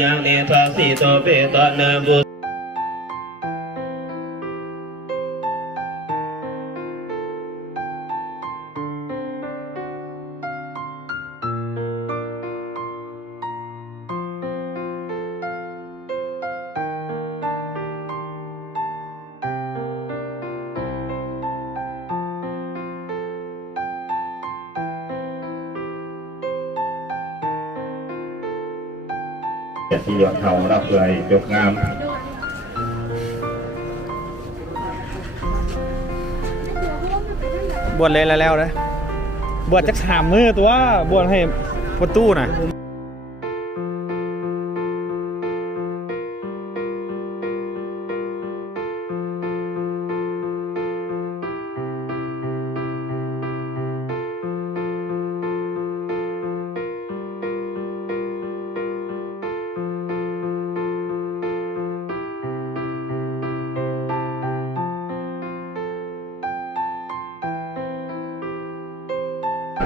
ยังเนทาสิโตเปตานาบุที่ยอดเขารับเลยยกงามบวชเลยแล้วนะบวชจัก3 มื้อตัวบวชให้ประตูน่ะ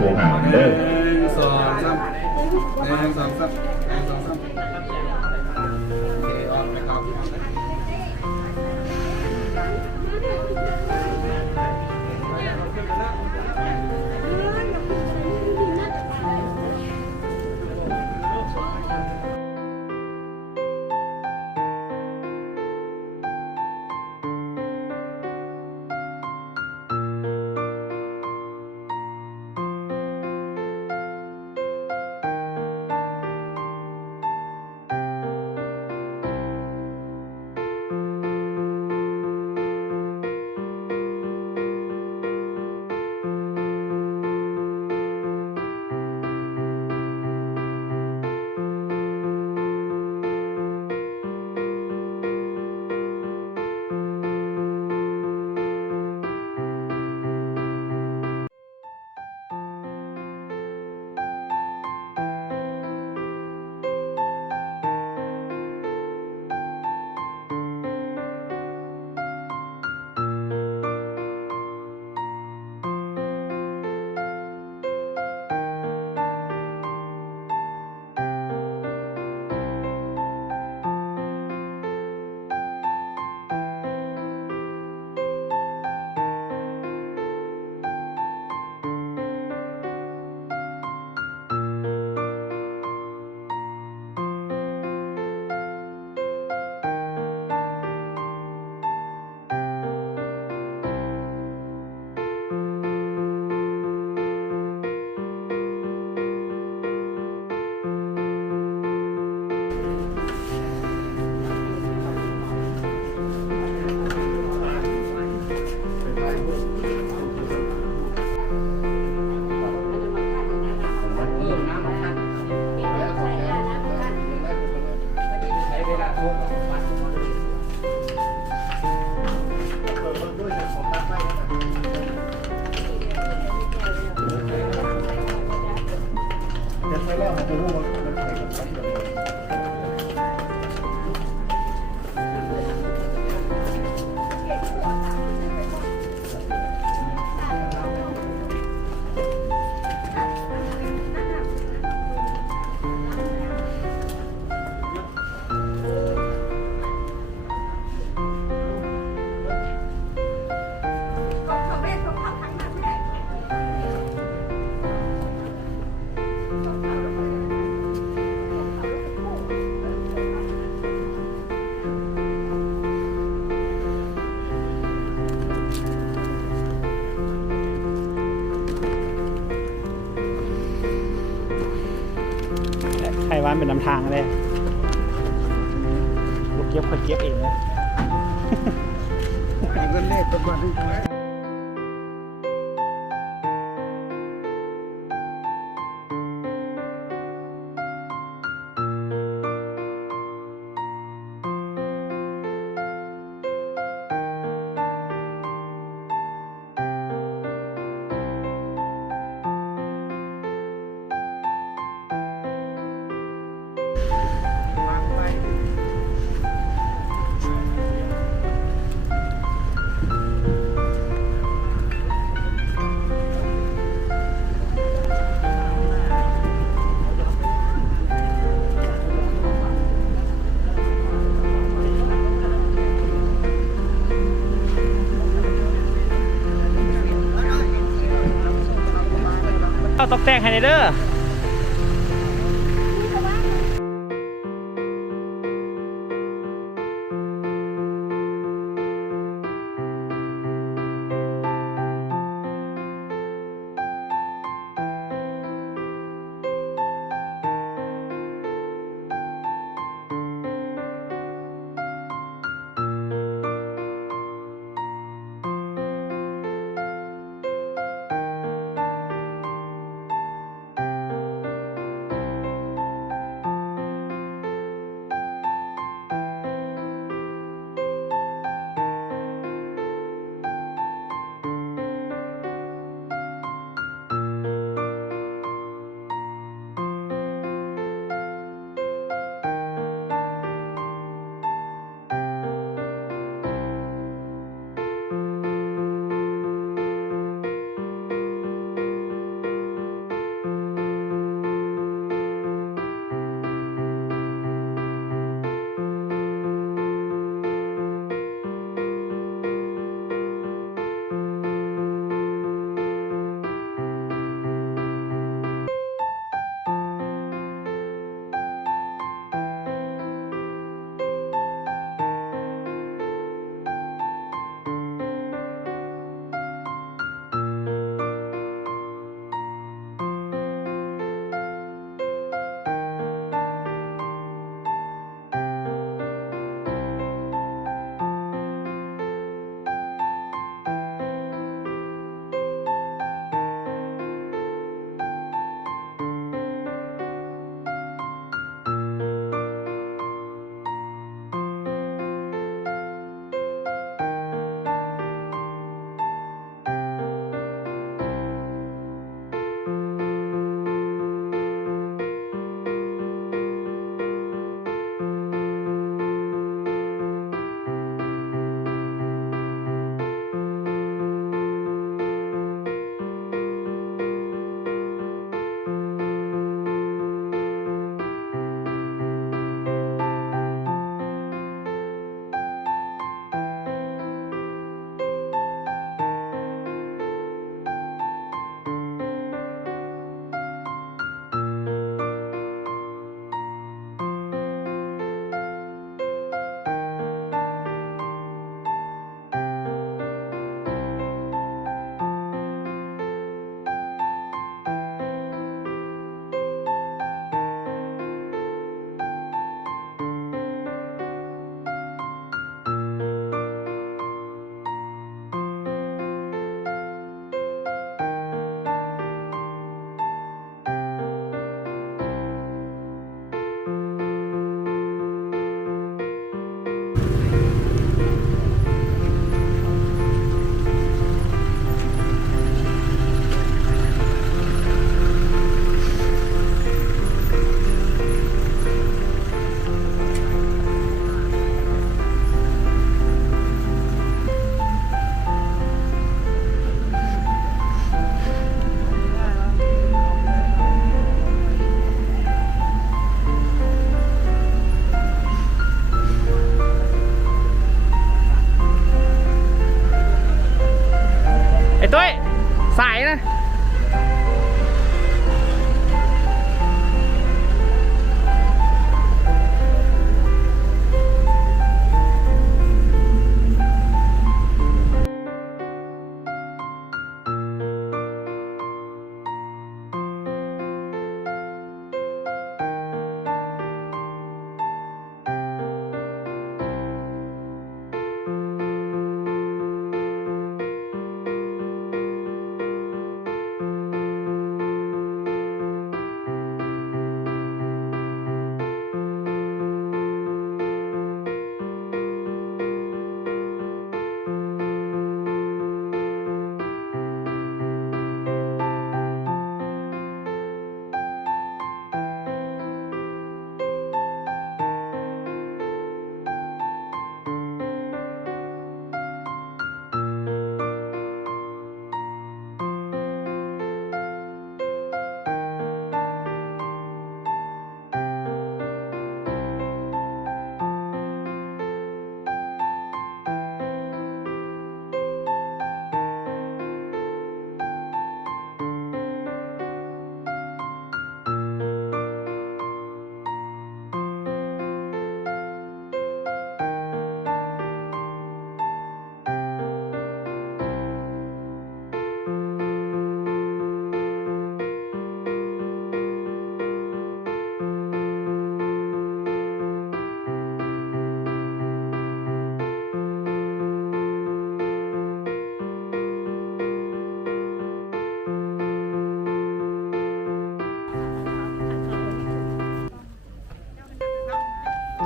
ผู้หาเด้อ 1 2 3 1 2 3 1 2 3โอเคออกไปครับไขว้านเป็นน้ำทางเลยลูกเก็บค่อยเก็บเองนะเงินเลขประมาณนี้ ตอกแตกให้เด้อ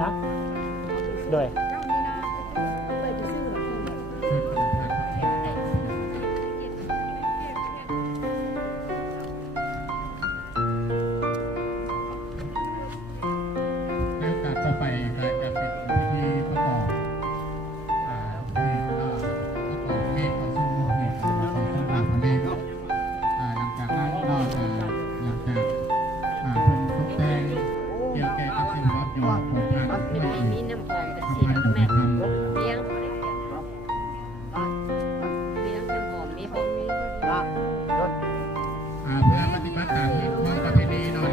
นะโดย ในโอกาสต่อไปก็จะเป็นพิธีประกอบที่ประกอบเมฆของซุ้มเมฆของซุ้มหลังเมฆหลังจากนั้นก็จะหลังจากเพิ่นตกแต่งเกี่ยวแก่กับสิ่งรอบยอดของทางที่ได้มีน้ำหอมเป็นสีน้ำแม่เลี้ยงน้ำหอมมีหอมมีเพื่อปฏิบัติตามข้อประเพณีเนาะ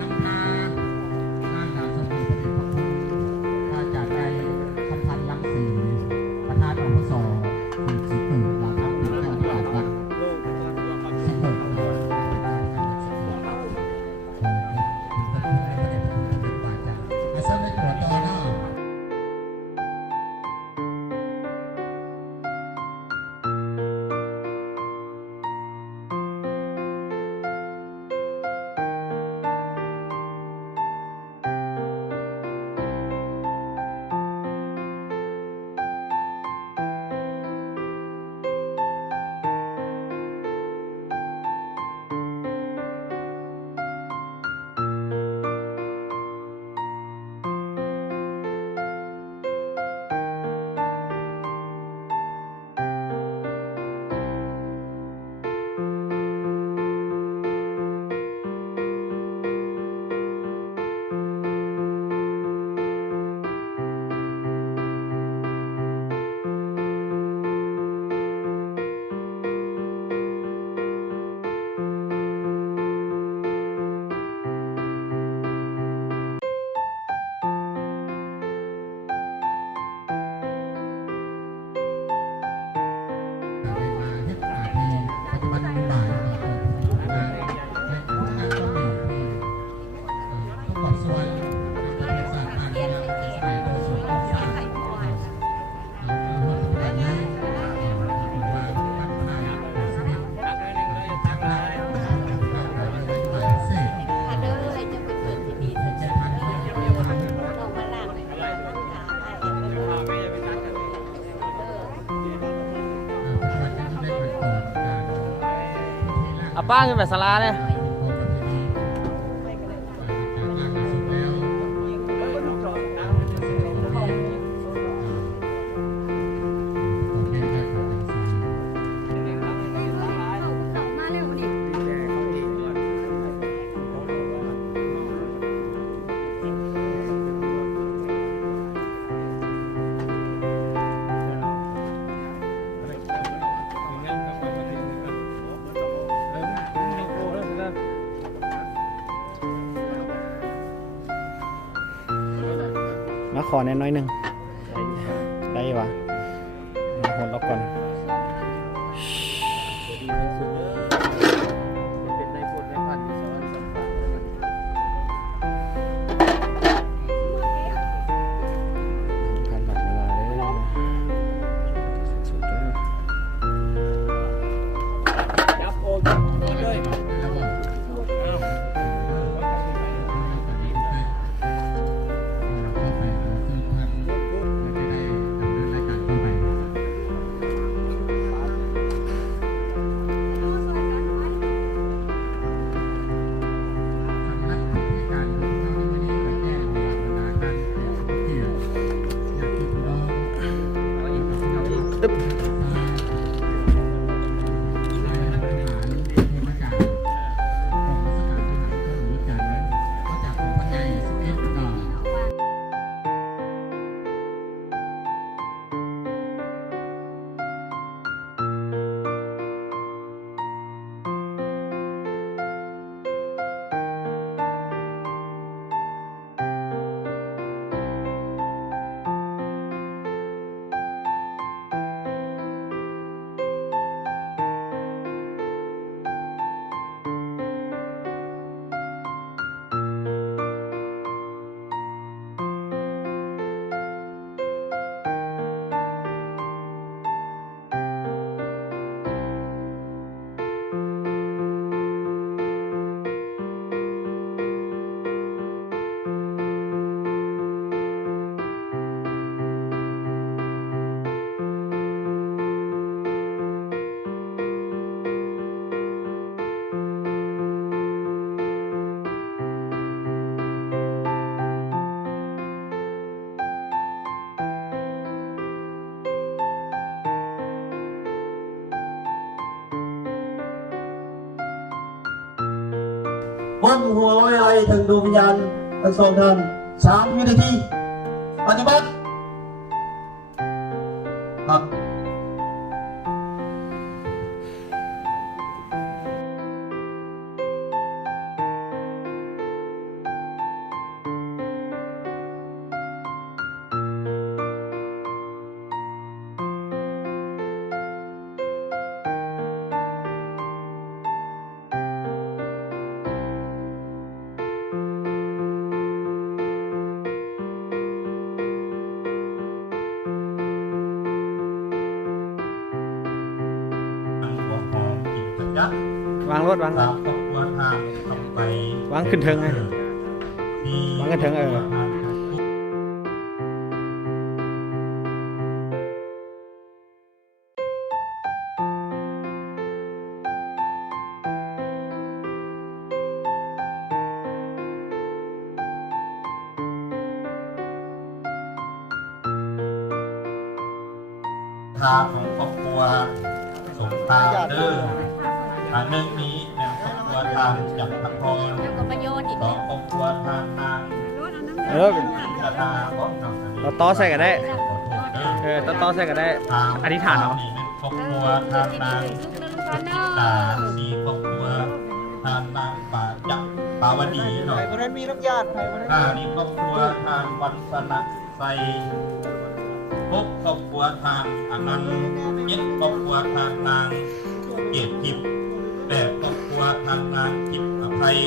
นำพาท่านสมเด็จพระเดชพระคุณมาจากในคำพันธ์รังสีประธานองค์สคุณสิเกิดมาครับเป็นเจ้าที่วัดสิเกิดและสร้างในตัวต่อเนาะ เอาป้าขึ้นไปศาลาเนี่ยมาขอแน่น้อยหนึ่งได้ปะมาหดล็อกก่อนการบัดเวลาเลยสุดๆเลยยับโอนเลย เ วันหัวไว้อะไรถึงดวงวิญญาณทั้งสองท่าน3 วินาทีปฏิบัติครับวางรถวาง ตามครอบครัวทางต้องไป วางขึ้นเทิงไง วางขึ้นเทิงทางของครอบครัวสงครามเด้อทางหนึ่งนี้แนวครอบครัวทางจักรพรสองครอบครัวทางนาง เออ กระดาของนาง เราต่อใส่กันได้ ขอโทษเด้อ ต่อใส่กันได้ ทาง อธิษฐานเหรอ นี่เป็นครอบครัวทางนางจิตาสี่ครอบครัวทางนางป่าจักรปาวดีหน่อย คนนั้นมีน้ำยาไทยคนนั้น นี่ครอบครัวทางวันสนะใส6 ครอบครัวทางอนันต์7 ครอบครัวทางนางเกศทิพย์8 ครอบครัวทางนางทิพย์อภัย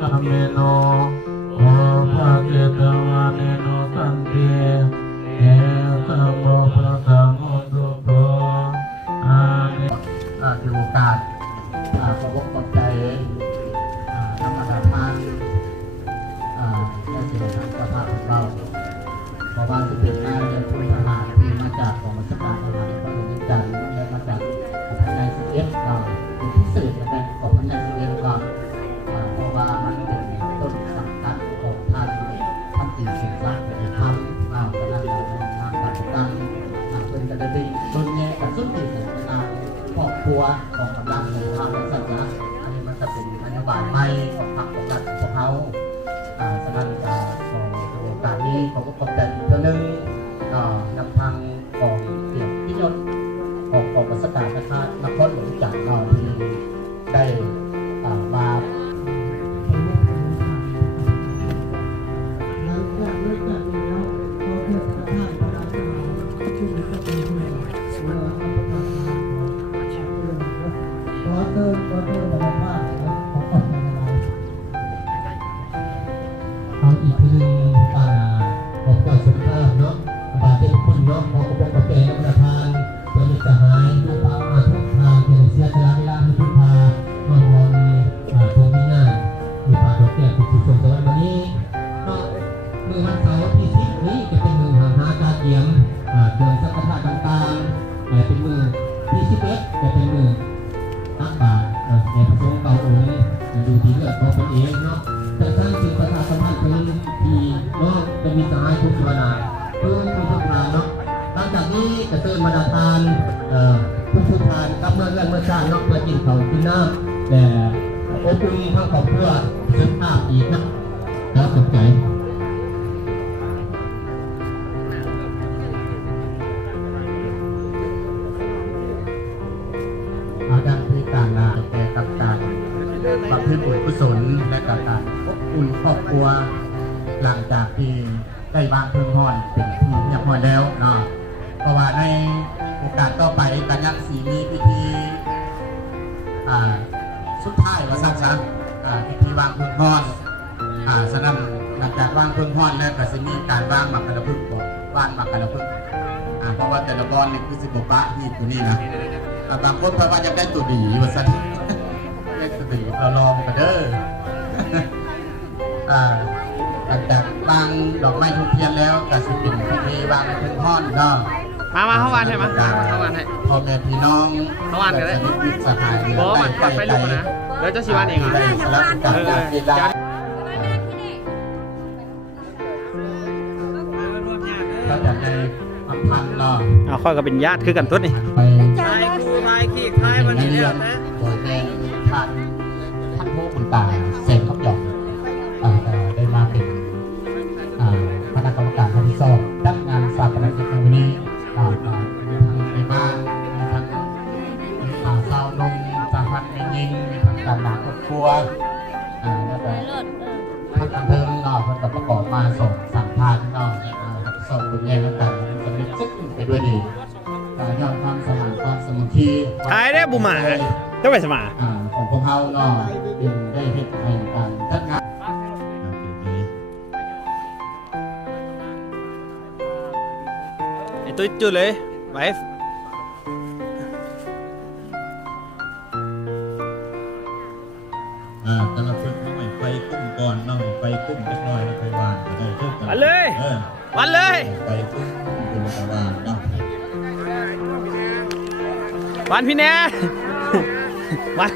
อเมโนโอภะเกตวาเนโนสันติเอสัมโมพระสังโฆตุโตอาเนถือโอกาสขอบคุณขอบใจธรรมดาทานและสิ่งที่สภาพของเราเพราะว่าจะเป็นนายเรียนผู้ทหารที่มาจากกองบัญชาการทหารพระองค์จันทร์และมาจากภายใน11เป็นพิเศษในของภายใน11ก็เพราะว่ามันเป็นต้นสังกัดของท่านตีสุรัตน์เป็นธรรมกำลังทางปฏิบัติเป็นกระดิ่งต้นแง่กับต้นตีนในครอบครัวของกำลังในทางสัญญาอันนี้มันจะเป็นนโยบายใหม่ของพรรคของรัฐของเขาสำหรับของโอกาสนี้ผมก็ขอบใจอีกครั้งหนึ่งนำทางของเกียรติยศของกองบัญชาการนะครับนครหลวงจากเราที่ได้มาเอาอีกทีนึงผมก็สุภาพเนาะบาดเจ็บคนเนาะพอกระบอกกระเตงประธานเพื่อจะหายด้วยความอาทุกทางเพื่อเสียเวลาให้ทุกทางนอนวันตรงนี้ง่ายมีปากกระเตงติดสุดส่วนวันนี้มือวันเสาร์ที่10นี้จะเป็นมือหาการเยี่ยมเดินสักการะต่างๆแต่เป็นมือที่11จะเป็นมือตักบาตรในพระสงฆ์เก่าองค์ดูที่เลือดของตนเองเนาะแต่ท่านจึงประชาสัมพันธ์เป็นที่เนาะเป็นมิตรให้ทุกส่วนเพื่อทุกทางเนาะหลังจากนี้จะเติมมาทานทุกทานกับเมื่อเรื่องเมื่อชาติเนาะเพื่อกินเขากินน้ำแต่อบอุ่นทั้งครอบครัวสุขภาพอีกนะแล้วสนใจ บำเพ็ญบุญกุศลและการอบอุ่นครอบครัวหลังจากที่ได้วางเพลิงห้อนเป็นที่เรียบร้อยแล้วเนาะเพราะว่าในโอกาสต่อไปการยังสีมีพิธีสุดท้ายว่าสั้นๆพิธีวางเพลิงห้อนฉะนั้นหลังจากวางเพลิงห้อนแล้วก็จะมีการวางหมากกระพึ่งก่อนวางหมากกระพึ่งเพราะว่าแต่ละบอลนี่คือสิบปะนี่ตัวนี้นะบางคนเพราะว่าจะได้ตัวดีว่าสั้นได้ตัวดีเราลองกันเด้อหลังจากวางดอกไม้ทุกเทียนแล้วก็จะเป็นพิธีวางเพลิงห้อนเนาะมาเข้าวันให้มาเข้าวันให้พ่อแม่พี่น้อง เข้าวันกันเลย สถานเรือ บอกมันปัดไปลูกนะแล้วเจ้าชีวันเองเหรอแล้วการเวลาถ้าอยากได้พันเนาะค่อยก็เป็นญาติคือกันทุกนี่ไปทายครูทายขี้ทายวันนี้เนี่ยนะโดยแม่ท่านผู้ต่างเสกเขาหยอกได้มาเป็นคณะกรรมการที่สอบด้านงานศาสตร์ในครั้งนี้มีทั้งในบ้านมีทั้งสาวนมสาพันธ์ยิงมีทั้งการหนักครอบครัวแล้วก็ทั้งบันเทิงเนาะเพื่อประกอบมาส่งสั่งทานเนาะส่งบุญใหญ่แล้วกันสำเร็จซึ่งไปด้วยดียอดความสมัครความสมัครที่ทายได้บุหมาจะไปสมาของพวกเขาเนาะเป็นได้เหตุในการจัดงานไอ้ตุ้ยจุดเลยไปแต่ละคนต้องไฟกุ้มก่อนเนาะไฟกุ้มเล็กน้อยแล้วค่อยวางก็ได้ทุกกันวันเลยวันเลยไฟกุ้มเป็นกระวานเนาะวันพี่แน่วัน